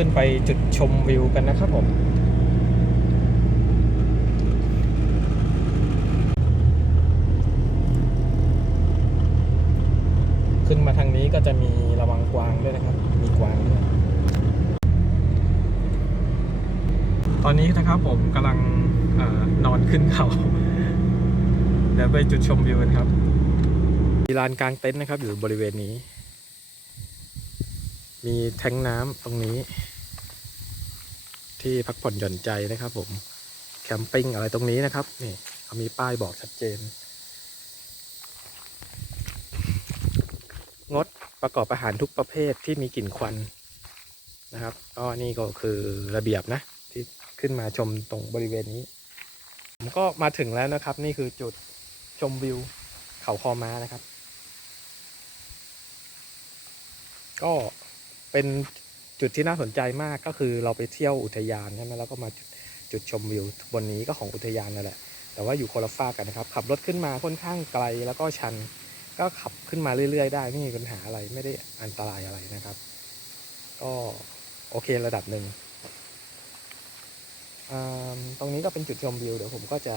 ขึ้นไปจุดชมวิวกันนะครับผมขึ้นมาทางนี้ก็จะมีระวังกวางด้วยนะครับ มีกวางด้วย ตอนนี้นะครับผมกำลังอนอนขึ้นเขา เดี๋ยวไปจุดชมวิวกันครับ มีลานกลางเต็นท์นะครับ อยู่บริเวณนี้ มีแทงน้ำตรงนี้ ที่พักผ่อนหย่อนใจนะครับ ผมแคมปิ้งอะไรตรงนี้นะครับนี่เขามีป้ายบอกชัดเจน งดประกอบอาหารทุกประเภทที่มีกลิ่นควันนะครับก็นี่ก็คือระเบียบนะ ที่ขึ้นมาชมตรงบริเวณนี้ ผมก็มาถึงแล้วนะครับ นี่คือจุดชมวิวเขาคอม้านะครับ ก็เป็น จุดที่น่าสนใจมากก็คือเราไปเที่ยวอุทยานใช่ไหมแล้วก็มาจุดจุดชมวิวบนนี้ก็ของอุทยานนั่นแหละ แต่ว่าอยู่โคนละฝากกันนะครับ ขับรถขึ้นมาค่อนข้างไกลแล้วก็ชัน ก็ขับขึ้นมาเรื่อยๆ ได้ไม่มีปัญหาอะไรไม่ได้อันตรายอะไรนะครับ ก็โอเคระดับหนึ่งตรงนี้ก็เป็นจุดชมวิวเดี๋ยวผมก็จะ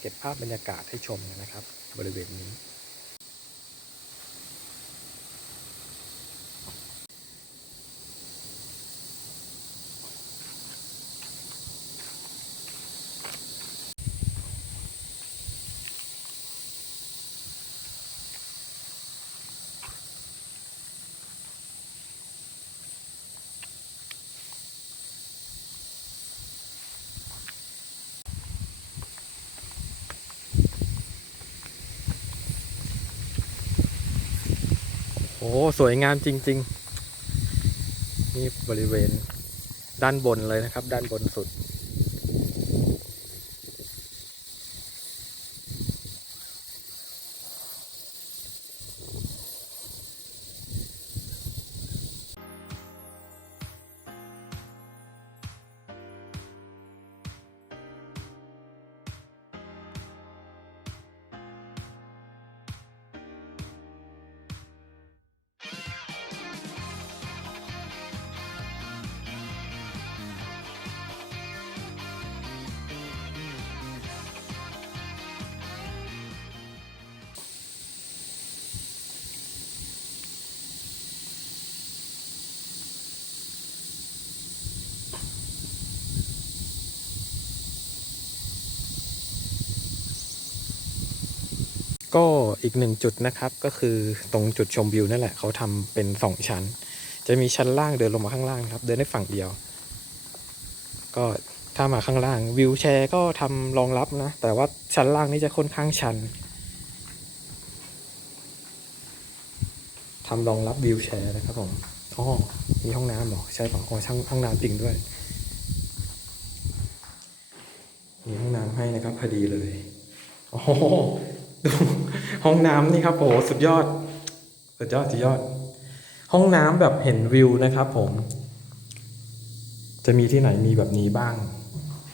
เก็บภาพบรรยากาศให้ชมนะครับ บริเวณนี้ โอ้สวยงามจริง ๆ นี่บริเวณด้านบนเลยนะครับ ด้านบนสุด ก็อีกหนึ่งจุดนะครับ ก็คือตรงจุดชมวิวนั่นแหละเขาทำเป็นสองชั้น จะมีชั้นล่างเดินลงมาข้างล่างครับ เดินได้ฝั่งเดียว ก็ถ้ามาข้างล่างวิวแชร์ก็ทำรองรับนะ แต่ว่าชั้นล่างนี่จะค่อนข้างชันทำรองรับวิวแชร์นะครับผมอ๋อมีห้องน้ำหรอ ใช่ป่ะอ๋อช่างห้องน้ำจริงด้วย มีห้องน้ำให้นะครับพอดีเลย โอ้ดู ห้องน้ำนี่ครับโอ้โหสุดยอด สุดยอดสุดยอด ห้องน้ำแบบเห็นวิวนะครับ ผม จะมีที่ไหนมีแบบนี้บ้าง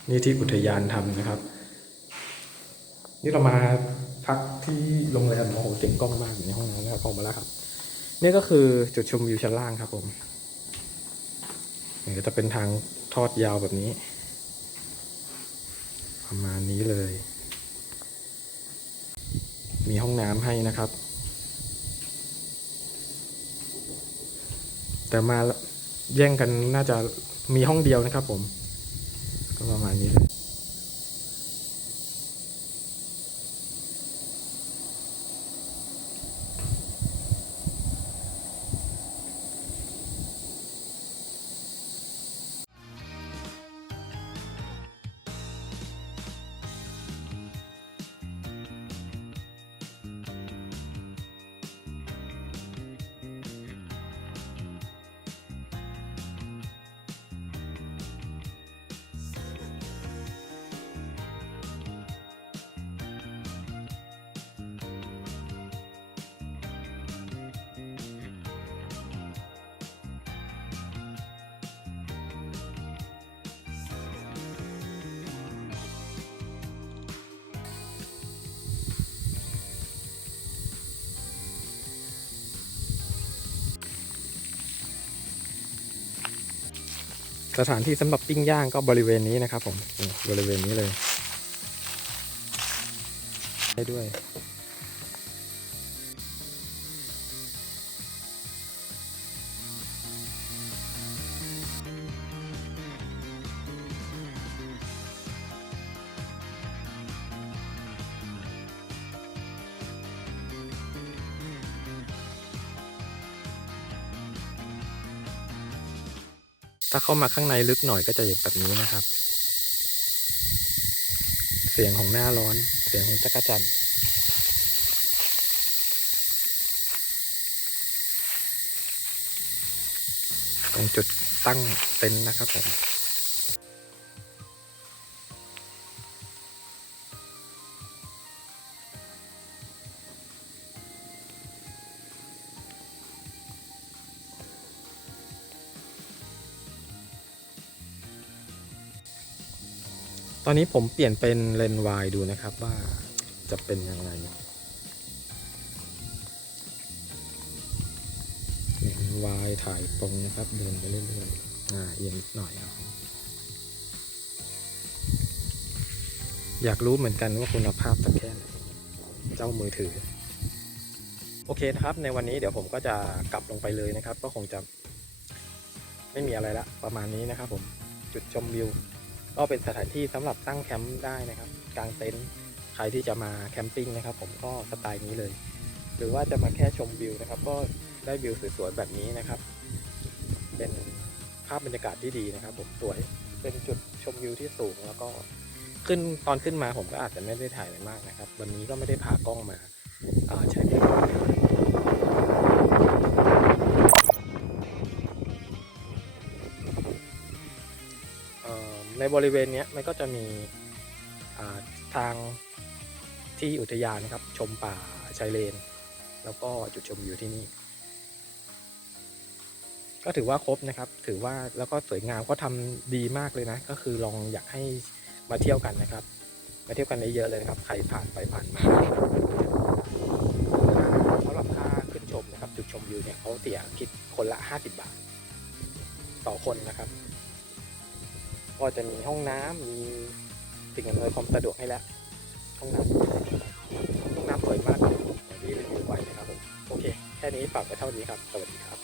นี่ที่อุทยานทำนะครับ นี่เรามาพักที่โรงแรมโอ้โหเจ๋งกล้องมากอยู่ในห้องน้ำนะครับออกมาแล้วครับ นี่ก็คือจุดชมวิวชั้นล่างครับ ผมนี่ก็จะเป็นทางทอดยาวแบบนี้ ประมาณนี้เลย มีห้องน้ำให้นะครับ แต่มาแย่งกันน่าจะมีห้องเดียวนะครับผม ก็ประมาณนี้เลย สถานที่สำหรับปิ้งย่างก็บริเวณนี้นะครับผมบริเวณนี้เลยได้ด้วย ถ้าเข้ามาข้างในลึกหน่อยก็จะเห็นแบบนี้นะครับ เสียงของหน้าร้อน เสียงของจักรจันทร์ตรงจุดตั้งเต็นท์นะครับผม ตอนนี้ผมเปลี่ยนเป็นเลนส์วายดูนะครับว่าจะเป็นยังไงเลนส์วายถ่ายตรงนะครับเดินไปเรื่อยๆอ่าเอียงนิดหน่อยครับอยากรู้เหมือนกันว่าคุณภาพสักแค่ไหนเจ้ามือถือ โอเคนะครับ ในวันนี้เดี๋ยวผมก็จะกลับลงไปเลยนะครับ ก็คงจะไม่มีอะไรละประมาณนี้นะครับผมจุดชมวิว ก็เป็นสถานที่สำหรับตั้งแคมป์ได้นะครับกางเต็นท์ใครที่จะมาแคมปิ้งนะครับ ผมก็สไตล์นี้เลย หรือว่าจะมาแค่ชมวิวนะครับ ก็ได้วิวสวยๆแบบนี้นะครับ เป็นภาพบรรยากาศที่ดีนะครับผมสวยเป็นจุดชมวิวที่สูงแล้วก็ขึ้นตอนขึ้นมาผมก็อาจจะไม่ได้ถ่ายอะไรมากนะครับ วันนี้ก็ไม่ได้พากล้องมาอ่าใช้เป็น ในบริเวณนี้มันก็จะมีทางที่อุทยานนะครับ ชมป่าชายเลน แล้วก็จุดชมวิวที่นี่ ก็ถือว่าครบนะครับ ถือว่าแล้วก็สวยงามก็ทำดีมากเลยนะ ก็คือลองอยากให้มาเที่ยวกันนะครับ มาเที่ยวกันได้เยอะเลยนะครับ ใครผ่านไปผ่านมาสำหรับค่าขึ้นชมนะครับ จุดชมวิวเนี่ยเขาเสียคิดคนละ 50 บาท ต่อคนนะครับ ก็จะมีห้องน้ำมีสิ่งอำนวยความสะดวกให้แล้วห้องน้ำห้องน้ำสวยมากเลยที่รีวิวไว้นะครับผมโอเค แค่นี้ฝากไว้เท่านี้ครับ สวัสดีครับ